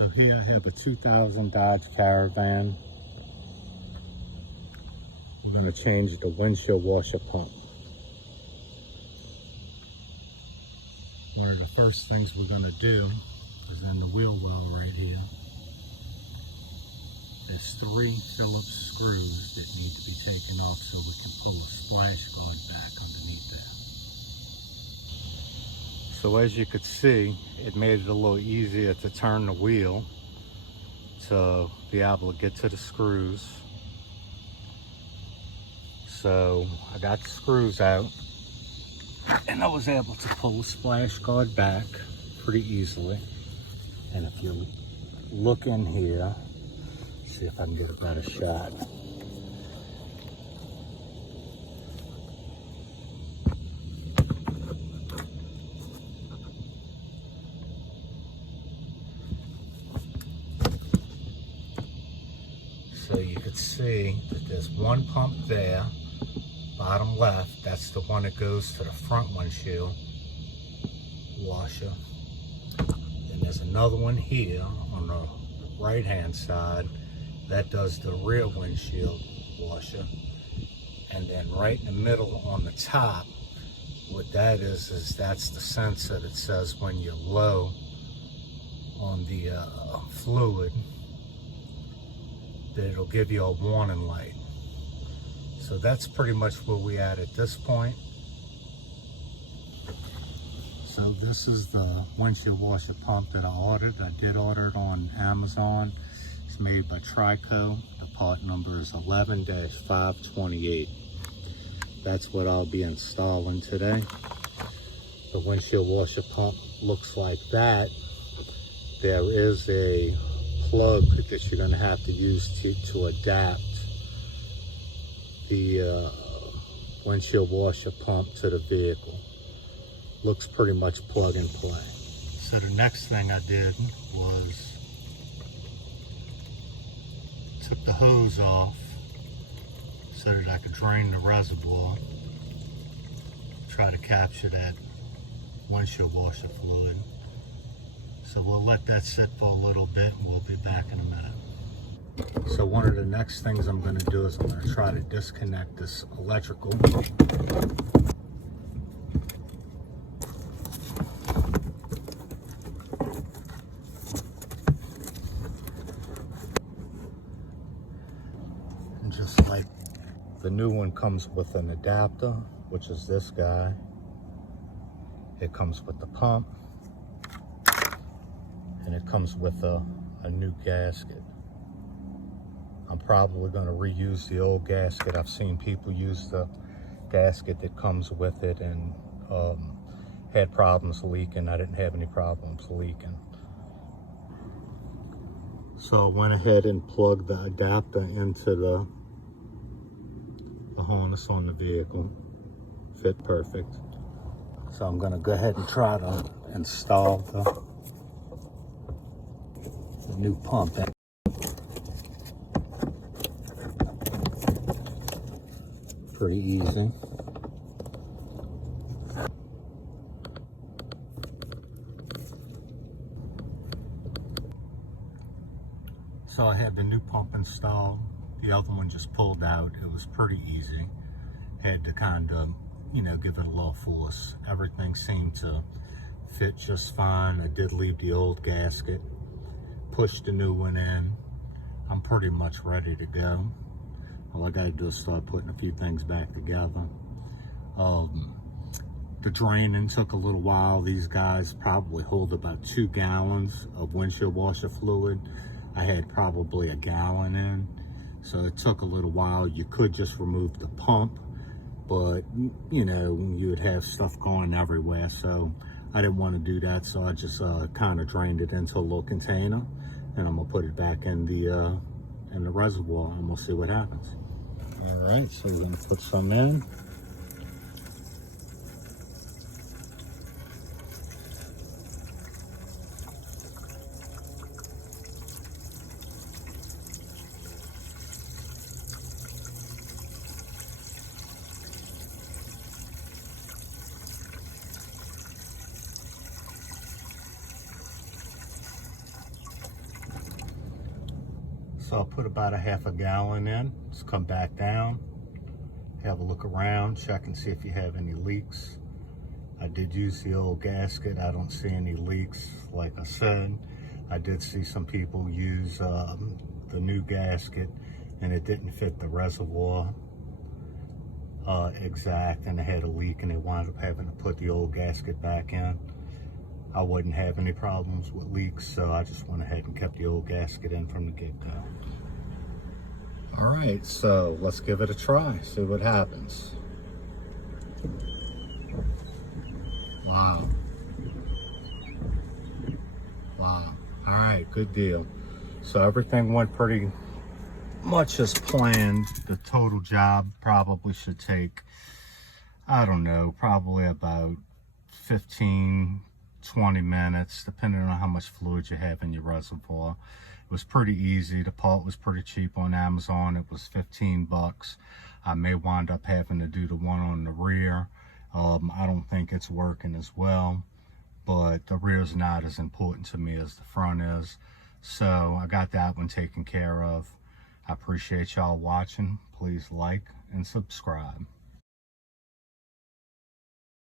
So here I have a 2000 Dodge Caravan. We're going to change the windshield washer pump. One of the first things we're going to do is in the wheel well right here. There's 3 Phillips screws that need to be taken off so we can pull a splash guard back underneath there. So as you could see, it made it a little easier to turn the wheel to be able to get to the screws. So I got the screws out and I was able to pull the splash guard back pretty easily. And if you look in here, see if I can get a better shot. So you could see that there's one pump there, bottom left, that's the one that goes to the front windshield washer. And there's another one here on the right hand side that does the rear windshield washer. And then right in the middle on the top, what that is that's the sensor that says when you're low on the fluid, that it'll give you a warning light. So that's pretty much where we at this point. So this is the windshield washer pump that I ordered. I did order it on Amazon. It's made by Trico. The part number is 11-528. That's what I'll be installing today. The windshield washer pump looks like that. There is a plug that you're going to have to use to adapt the windshield washer pump to the vehicle. Looks pretty much plug and play. So the next thing I did was took the hose off so that I could drain the reservoir, try to capture that windshield washer fluid. So we'll let that sit for a little bit and we'll be back in a minute. So one of the next things I'm going to do is I'm going to try to disconnect this electrical. And just like the new one comes with an adapter, which is this guy. It comes with the pump. And it comes with a new gasket. I'm probably going to reuse the old gasket. I've seen people use the gasket that comes with it and had problems leaking. I didn't have any problems leaking. So I went ahead and plugged the adapter into the harness on the vehicle. Fit perfect. So I'm going to go ahead and try to install the new pump. Pretty easy. So I had the new pump installed. The other one just pulled out. It was pretty easy. Had to kind of, give it a little force. Everything seemed to fit just fine. I did leave the old gasket. Push the new one in. I'm pretty much ready to go. All I gotta do is start putting a few things back together. The draining took a little while. These guys probably hold about 2 gallons of windshield washer fluid. I had probably a gallon in, so it took a little while. You could just remove the pump, but you would have stuff going everywhere, so I didn't want to do that, so I just kind of drained it into a little container, and I'm gonna put it back in the reservoir, and we'll see what happens. All right, so we're gonna put some in. So I'll put about a half a gallon in. Let's come back down, have a look around, check and see if you have any leaks. I did use the old gasket. I don't see any leaks. Like I said, I did see some people use the new gasket and it didn't fit the reservoir exact, and it had a leak and they wound up having to put the old gasket back in. I wouldn't have any problems with leaks, so I just went ahead and kept the old gasket in from the get-go. All right, so let's give it a try, see what happens. Wow. Wow. All right, good deal. So everything went pretty much as planned. The total job probably should take, I don't know, probably about 15, 20 minutes, depending on how much fluid you have in your reservoir. It was pretty easy. The part was pretty cheap on Amazon. It was 15 bucks. I may wind up having to do the one on the rear. I don't think it's working as well, but the rear's not as important to me as the front is. So I got that one taken care of. I appreciate y'all watching. Please like and subscribe.